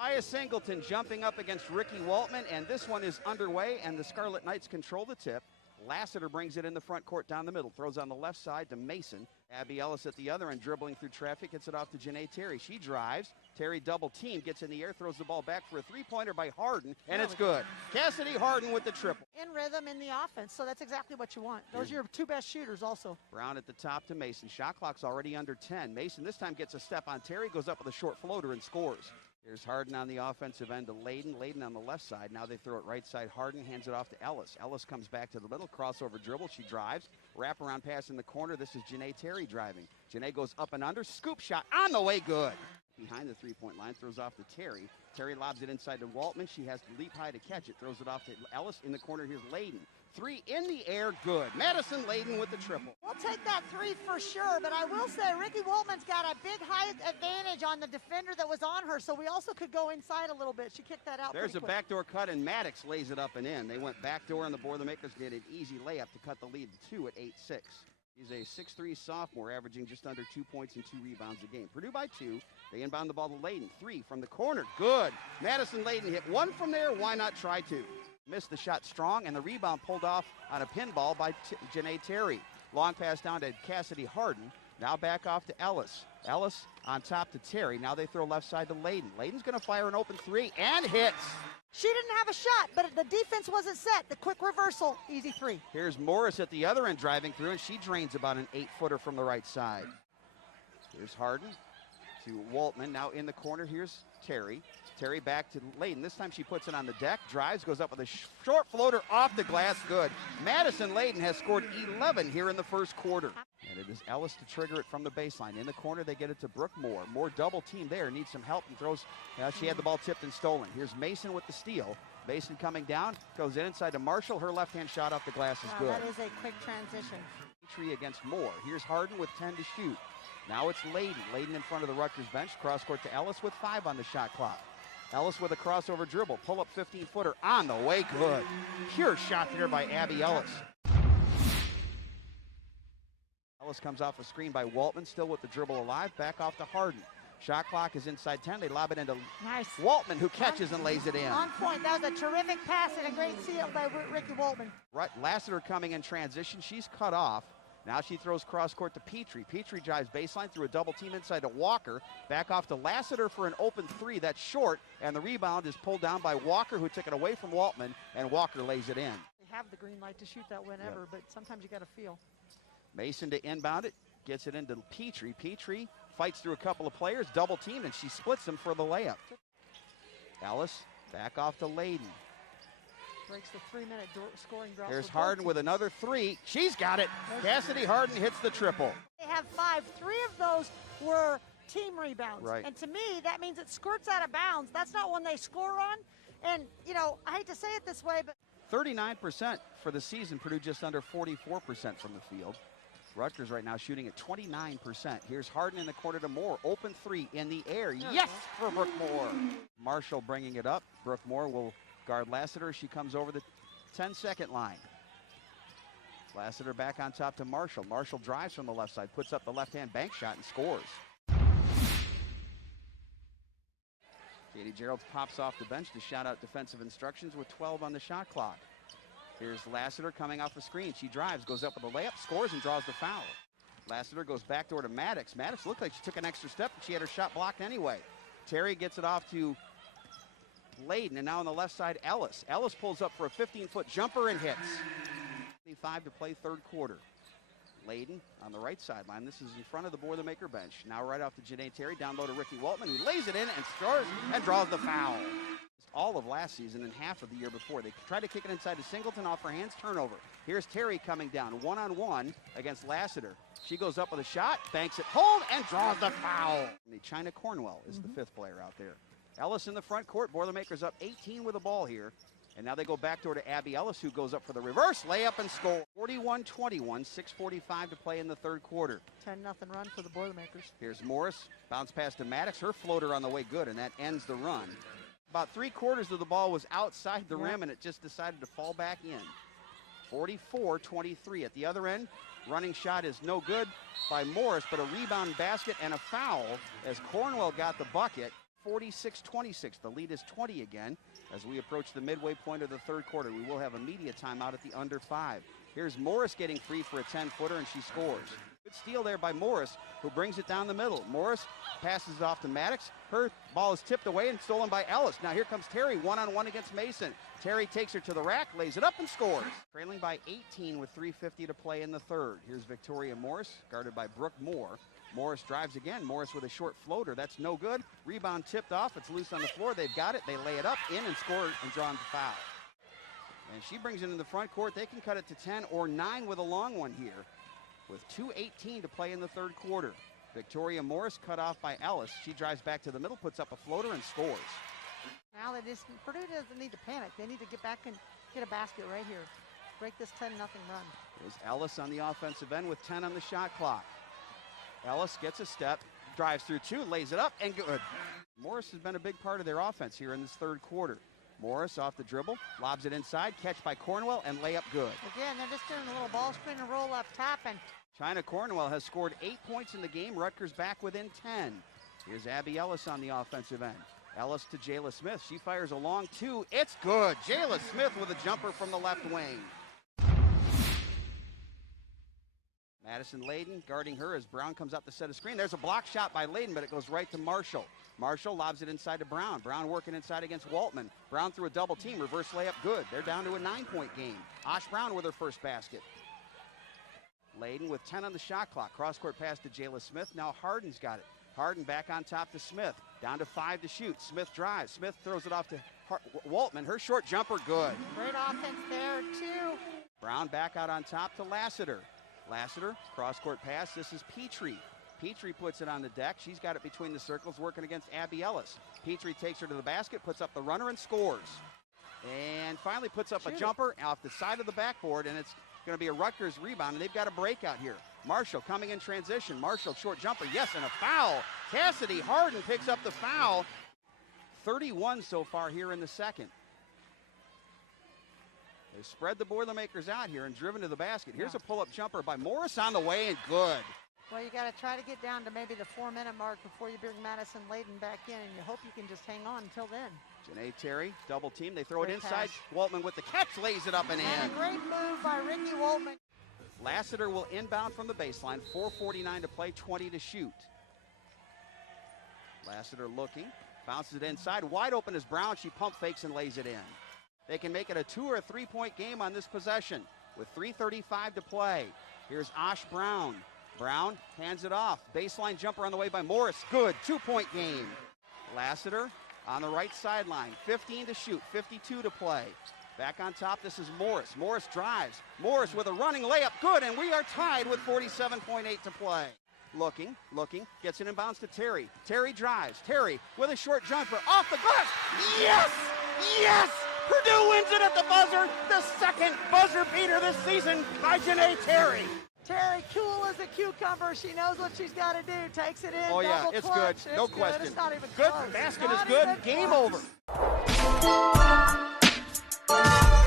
Maya Singleton jumping up against Ricky Waltman, and this one is underway, and the Scarlet Knights control the tip. Lassiter brings it in the front court down the middle, throws on the left side to Mason. Abbey Ellis at the other end, dribbling through traffic, gets it off to Janae Terry. She drives. Terry double team, gets in the air, throws the ball back for a three-pointer by Harden, and it's good. Cassidy Harden with the triple. In rhythm in the offense, so that's exactly what you want. Those are your two best shooters also. Brown at the top to Mason. Shot clock's already under 10. Mason this time gets a step on Terry, goes up with a short floater and scores. Here's Harden on the offensive end to Layden. Layden on the left side. Now they throw it right side. Harden hands it off to Ellis. Ellis comes back to the middle. Crossover dribble. She drives. Wraparound pass in the corner. This is Janae Terry driving. Janae goes up and under. Scoop shot on the way. Good. Behind the three-point line. Throws off to Terry. Terry lobs it inside to Waltman. She has to leap high to catch it. Throws it off to Ellis. In the corner, here's Layden. Three in the air, good. Madison Layden with the triple. We'll take that three for sure, but I will say Ricky Waltman's got a big height advantage on the defender that was on her, so we also could go inside a little bit. She kicked that out. There's a backdoor cut, and Maddox lays it up and in. They went backdoor, and the Boilermakers did an easy layup to cut the lead to 2 at 8-6. He's a 6'3" sophomore, averaging just under 2 points and 2 rebounds a game. Purdue by 2. They inbound the ball to Layden. 3 from the corner. Good. Madison Layden hit 1 from there. Why not try 2? Missed the shot strong, and the rebound pulled off on a pinball by Janae Terry. Long pass down to Cassidy Harden. Now back off to Ellis. Ellis on top to Terry. Now they throw left side to Layden. Layden's going to fire an open 3 and hits. She didn't have a shot, but the defense wasn't set. The quick reversal, easy 3. Here's Morris at the other end driving through, and she drains about an 8-footer from the right side. Here's Harden to Waltman. Now in the corner, here's Terry. Terry back to Layden. This time she puts it on the deck, drives, goes up with a short floater off the glass, good. Madison Layden has scored 11 here in the first quarter. And it is Ellis to trigger it from the baseline. In the corner, they get it to Brooke Moore. Moore double team there, needs some help and throws. She had the ball tipped and stolen. Here's Mason with the steal. Mason coming down, goes inside to Marshall. Her left-hand shot off the glass is good. That is a quick transition. Petrie against Moore. Here's Harden with 10 to shoot. Now it's Layden. Layden in front of the Rutgers bench. Cross court to Ellis with 5 on the shot clock. Ellis with a crossover dribble. Pull up 15-footer on the way. Good. Pure shot there by Abbey Ellis. Ellis comes off a screen by Waltman, still with the dribble alive. Back off to Harden. Shot clock is inside 10. They lob it into Waltman, who catches and lays it in. On point. That was a terrific pass and a great seal by Ricky Waltman. Right, Lassiter coming in transition. She's cut off. Now she throws cross court to Petrie. Petrie drives baseline through a double team inside to Walker. Back off to Lassiter for an open 3. That's short, and the rebound is pulled down by Walker, who took it away from Waltman, and Walker lays it in. They have the green light to shoot that whenever, but sometimes you got to feel. Mason to inbound it, gets it into Petrie. Petrie fights through a couple of players, double team, and she splits them for the layup. Ellis back off to Layden. Breaks the 3-minute scoring drought. There's Harden with another 3. She's got it. Cassidy Harden hits the triple. They have 5. 3 of those were team rebounds. Right. And to me, that means it squirts out of bounds. That's not one they score on. And, you know, I hate to say it this way, but 39% for the season. Purdue just under 44% from the field. Rutgers right now shooting at 29%. Here's Harden in the corner to Moore. Open 3 in the air. Yes for Brooke Moore. Marshall bringing it up. Brooke Moore will guard Lassiter. She comes over the 10-second line. Lassiter back on top to Marshall. Marshall drives from the left side, puts up the left-hand bank shot and scores. Katie Gerald pops off the bench to shout out defensive instructions with 12 on the shot clock. Here's Lassiter coming off the screen. She drives, goes up with a layup, scores, and draws the foul. Lassiter goes backdoor to Maddox. Maddox looked like she took an extra step, but she had her shot blocked anyway. Terry gets it off to Layden, and now on the left side, Ellis. Ellis pulls up for a 15-foot jumper and hits. 25 to play third quarter. Layden on the right sideline. This is in front of the Boilermaker bench. Now right off to Janae Terry, down low to Ricky Waltman, who lays it in and scores and draws the foul. All of last season and half of the year before. They tried to kick it inside to Singleton, off her hands, turnover. Here's Terry coming down, one-on-one against Lassiter. She goes up with a shot, banks it home, and draws the foul. China Cornwell is the 5th player out there. Ellis in the front court. Boilermakers up 18 with the ball here. And now they go backdoor to Abbey Ellis, who goes up for the reverse layup and score. 41-21, 6:45 to play in the third quarter. 10-0 run for the Boilermakers. Here's Morris, bounce pass to Maddox. Her floater on the way good, and that ends the run. About 3/4 of the ball was outside the rim, and it just decided to fall back in. 44-23 at the other end. Running shot is no good by Morris, but a rebound basket and a foul as Cornwell got the bucket. 46-26. The lead is 20 again. As we approach the midway point of the third quarter, we will have a media timeout at the under 5. Here's Morris getting free for a 10-footer, and she scores. Good steal there by Morris, who brings it down the middle. Morris passes it off to Maddox. Her ball is tipped away and stolen by Ellis. Now here comes Terry, one-on-one against Mason. Terry takes her to the rack, lays it up, and scores. Trailing by 18 with 3:50 to play in the third. Here's Victoria Morris, guarded by Brooke Moore. Morris drives again. Morris with a short floater. That's no good. Rebound tipped off. It's loose on the floor. They've got it. They lay it up, in, and score, and draw the foul. And she brings it in the front court. They can cut it to 10 or 9 with a long one here, with 2:18 to play in the third quarter. Victoria Morris cut off by Ellis. She drives back to the middle, puts up a floater, and scores. Now Purdue doesn't need to panic. They need to get back and get a basket right here. Break this 10-0 run. There's Ellis on the offensive end with 10 on the shot clock. Ellis gets a step, drives through 2, lays it up, and good. Morris has been a big part of their offense here in this third quarter. Morris off the dribble, lobs it inside, catch by Cornwell, and layup good. Again, they're just doing a little ball screen and roll up top. And China Cornwell has scored 8 points in the game. Rutgers back within 10. Here's Abbey Ellis on the offensive end. Ellis to Jayla Smith. She fires a long 2. It's good. Jayla Smith with a jumper from the left wing. Madison Layden guarding her as Brown comes up to set a screen. There's a block shot by Layden, but it goes right to Marshall. Marshall lobs it inside to Brown. Brown working inside against Waltman. Brown through a double team. Reverse layup good. They're down to a 9-point game. Osh Brown with her first basket. Layden with 10 on the shot clock. Cross-court pass to Jayla Smith. Now Harden's got it. Harden back on top to Smith. Down to 5 to shoot. Smith drives. Smith throws it off to Waltman. Her short jumper good. Great offense there, too. Brown back out on top to Lassiter. Lassiter, cross-court pass. This is Petrie. Petrie puts it on the deck. She's got it between the circles, working against Abbey Ellis. Petrie takes her to the basket, puts up the runner, and scores. And finally puts up a jumper off the side of the backboard, and it's going to be a Rutgers rebound, and they've got a breakout here. Marshall coming in transition. Marshall, short jumper, yes, and a foul. Cassidy Harden picks up the foul. 31 so far here in the second. They spread the Boilermakers out here and driven to the basket. Here's a pull-up jumper by Morris on the way, and good. Well, you got to try to get down to maybe the 4-minute mark before you bring Madison Layden back in, and you hope you can just hang on until then. Janae Terry, double team. They throw it inside. Waltman with the catch, lays it up and in. And a great move by Ricky Waltman. Lassiter will inbound from the baseline. 4:49 to play, 20 to shoot. Lassiter looking, bounces it inside. Wide open is Brown. She pump fakes and lays it in. They can make it a 2 or 3-point game on this possession with 3:35 to play. Here's Osh Brown. Brown hands it off. Baseline jumper on the way by Morris. Good, 2-point game. Lassiter on the right sideline. 15 to shoot, 52 to play. Back on top, this is Morris. Morris drives. Morris with a running layup. Good, and we are tied with 47.8 to play. Looking, gets it in bounds to Terry. Terry drives. Terry with a short jumper off the glass. Yes! Yes! Purdue wins it at the buzzer. The second buzzer beater this season by Janae Terry. Terry, cool as a cucumber. She knows what she's got to do. Takes it in. Oh, yeah, it's clutch. good. No question. It's not even good. Close. Basket Not is good. even Game close. over.